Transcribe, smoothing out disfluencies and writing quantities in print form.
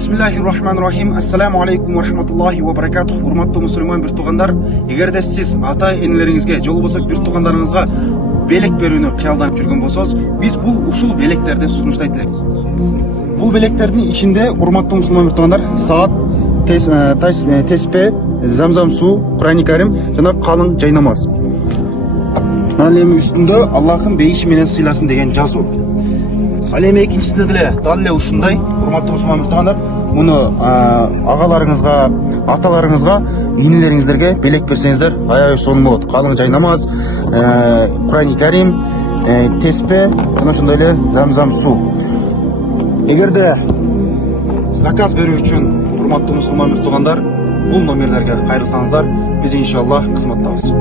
Bismillahirrahmanirrahim. Assalamu alaikum wa rahmatullahi wa barakatuh. Hurmatlı Müslüman bir tuğanlar, eğer de siz ata eneleriңizге, жол болсо bir tuğanlarыңызга белек берүүнү кыялданып жүргөн болсоңуз, biz bu ушул белектерди сунуштайт элек. Бул белектердин ичинде, hurmatlı Müslüman bir tuğanlar, saat, теспе, замзам суу, Kur'an-ı Kerim жана калың жай намаз. Ал эми үстүндө Аллахтын бейиши менен сыйласын деген жазуу. Ал эми экинчисинде деле дал эле ушундай, урматтуу мусулман муктагандар, муну агаларыңызга, аталарыңызга, ненелериңиздерге белек берсеңиздер аябай сонун болот. Калың жай намаз, Kur'an-ı Kerim, теспе, жана ошондой эле замзам суу. Эгерде заказ берүү үчүн урматтуу мусулман муктагандар, бул номерлерге кайрылсаңыздар, биз иншаллах кызматтабыз.